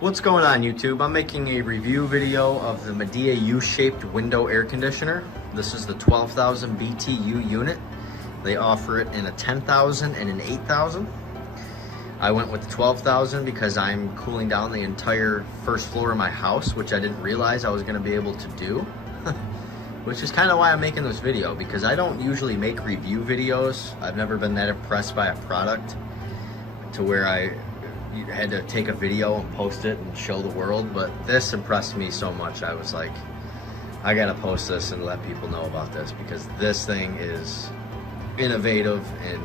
What's going on, YouTube? I'm making a review video of the Midea U-shaped window air conditioner. This is the 12,000 BTU unit. They offer it in a 10,000 and an 8,000. I went with the 12,000 because I'm cooling down the entire first floor of my house, which I didn't realize I was going to be able to do. Which is kind of why I'm making this video, because I don't usually make review videos. I've never been that impressed by a product to where I had to take a video and post it and show the world, but this impressed me so much. I was like, I gotta post this and let people know about this, because this thing is innovative and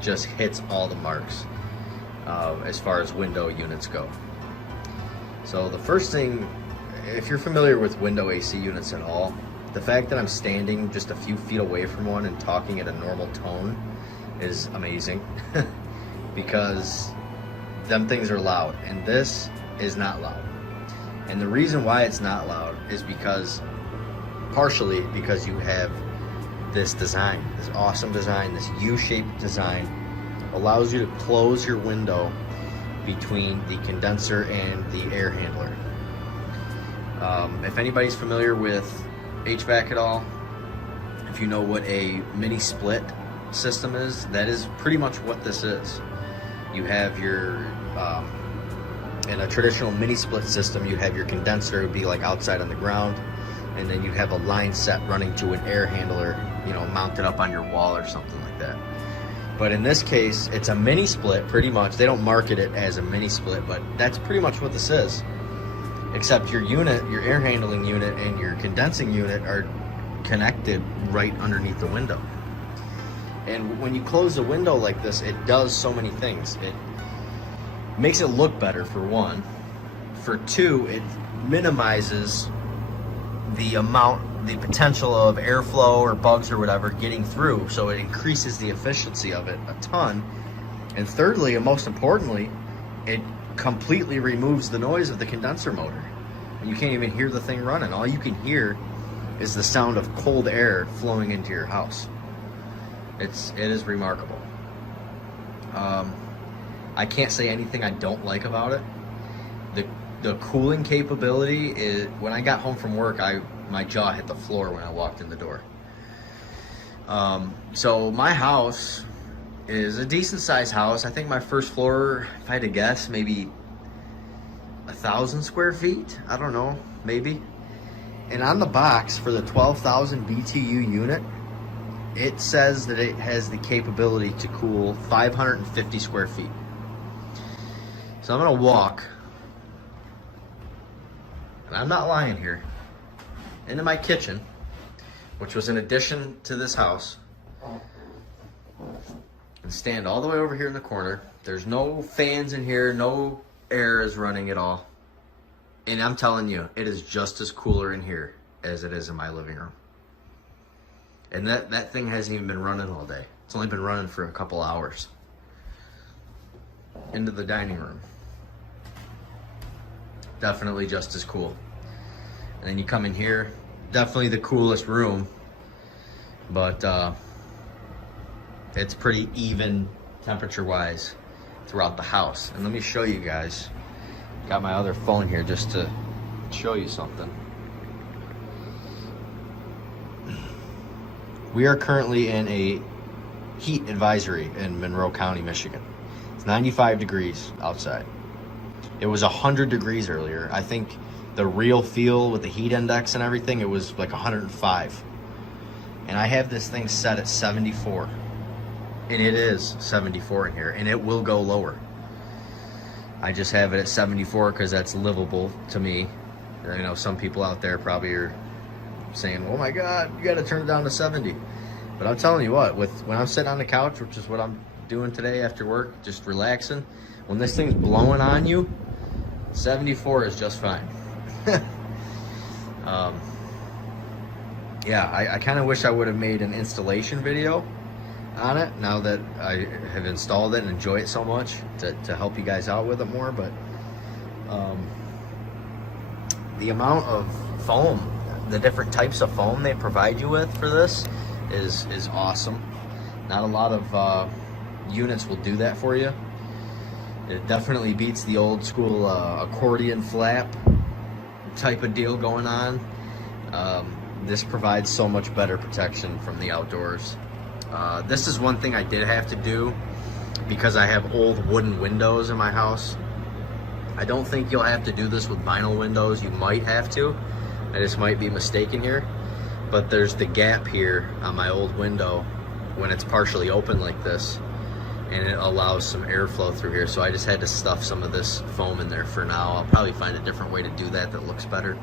just hits all the marks as far as window units go. So the first thing, if you're familiar with window AC units at all, the fact that I'm standing just a few feet away from one and talking at a normal tone is amazing. Because them things are loud, and this is not loud. And the reason why it's not loud is partially because you have this design, this awesome design, this U-shaped design allows you to close your window between the condenser and the air handler. If anybody's familiar with HVAC at all, if you know what a mini split system is, that is pretty much what this is. You have your, in a traditional mini split system, you have your condenser, it would be like outside on the ground, and then you have a line set running to an air handler, you know, mounted up on your wall or something like that. But in this case, it's a mini split pretty much. They don't market it as a mini split, but that's pretty much what this is. Except your unit, your air handling unit and your condensing unit are connected right underneath the window. And when you close the window like this, it does so many things. It makes it look better, for one. For two, it minimizes the potential of airflow or bugs or whatever getting through, so it increases the efficiency of it a ton. And thirdly, and most importantly, it completely removes the noise of the condenser motor. And you can't even hear the thing running. All you can hear is the sound of cold air flowing into your house. It is remarkable. I can't say anything I don't like about it. The cooling capability is, when I got home from work, my jaw hit the floor when I walked in the door. So my house is a decent sized house. I think my first floor, if I had to guess, maybe 1,000 square feet. I don't know, maybe. And on the box for the 12,000 BTU unit, it says that it has the capability to cool 550 square feet. So I'm gonna walk, and I'm not lying here, into my kitchen, which was an addition to this house, and stand all the way over here in the corner. There's no fans in here, no air is running at all. And I'm telling you, it is just as cooler in here as it is in my living room. And that thing hasn't even been running all day. It's only been running for a couple hours. Into the dining room. Definitely just as cool. And then you come in here, definitely the coolest room, but it's pretty even temperature-wise throughout the house. And let me show you guys. Got my other phone here just to show you something. We are currently in a heat advisory in Monroe County, Michigan. It's 95 degrees outside. It was 100 degrees earlier. I think the real feel with the heat index and everything, it was like 105. And I have this thing set at 74. And it is 74 in here, and it will go lower. I just have it at 74 because that's livable to me. You know, some people out there probably are saying, oh my God, you gotta turn it down to 70. But I'm telling you what, when I'm sitting on the couch, which is what I'm doing today after work, just relaxing, when this thing's blowing on you, 74 is just fine. Yeah, I kind of wish I would have made an installation video on it now that I have installed it and enjoy it so much to help you guys out with it more. But the amount of foam, the different types of foam they provide you with for this is awesome. Not a lot of units will do that for you. It definitely beats the old school accordion flap type of deal going on. This provides so much better protection from the outdoors. This is one thing I did have to do because I have old wooden windows in my house. I don't think you'll have to do this with vinyl windows. You might have to. I just might be mistaken here. But there's the gap here on my old window when it's partially open like this, and it allows some airflow through here. So I just had to stuff some of this foam in there for now. I'll probably find a different way to do that that looks better.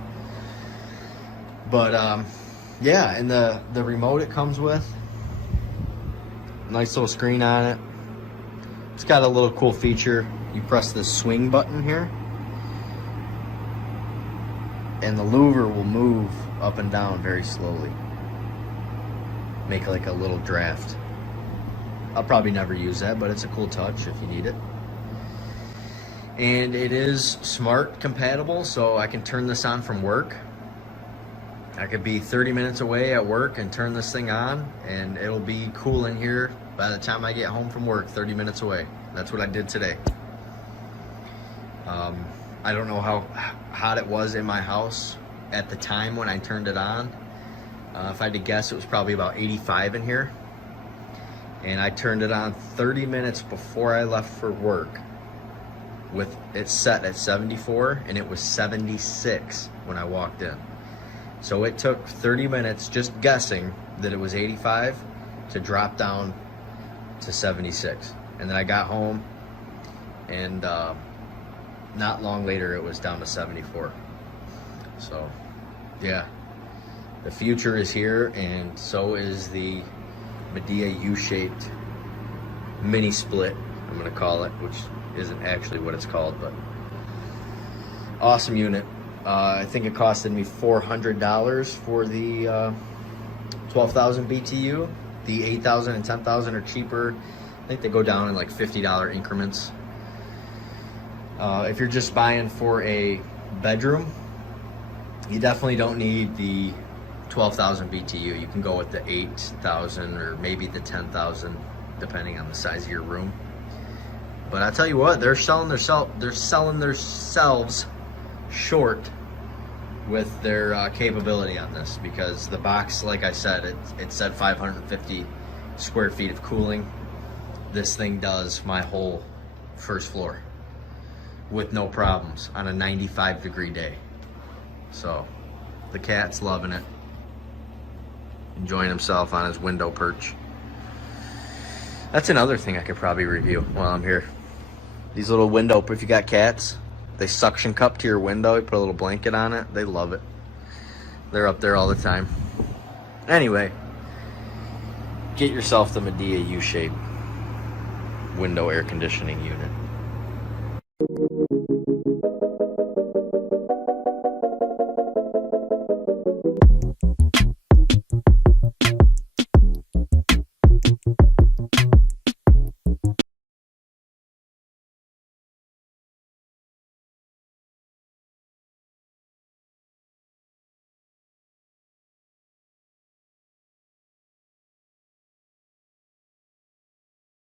But yeah, and the remote it comes with, nice little screen on it. It's got a little cool feature. You press this swing button here, and the louver will move up and down very slowly. Make like a little draft. I'll probably never use that, but it's a cool touch if you need it. And it is smart compatible, so I can turn this on from work. I could be 30 minutes away at work and turn this thing on, and it'll be cool in here by the time I get home from work, 30 minutes away. That's what I did today. I don't know how hot it was in my house at the time when I turned it on. If I had to guess, it was probably about 85 in here. And I turned it on 30 minutes before I left for work with it set at 74, and it was 76 when I walked in. So it took 30 minutes just guessing that it was 85 to drop down to 76. And then I got home, and not long later it was down to 74. So yeah, the future is here, and so is the Midea U-shaped mini split, I'm gonna call it, which isn't actually what it's called, but awesome unit. I think it costed me $400 for the 12,000 BTU. The 8,000 and 10,000 are cheaper. I think they go down in like $50 increments. If you're just buying for a bedroom, you definitely don't need the 12,000 BTU. You can go with the 8,000 or maybe the 10,000, depending on the size of your room. But I tell you what, they're selling themselves short with their capability on this, because the box, like I said, it said 550 square feet of cooling. This thing does my whole first floor with no problems on a 95-degree day. So the cat's loving it, enjoying himself on his window perch. That's another thing I could probably review while I'm here. These little window, if you got cats, they suction cup to your window. You put a little blanket on it. They love it. They're up there all the time. Anyway, get yourself the Midea U-shape window air conditioning unit.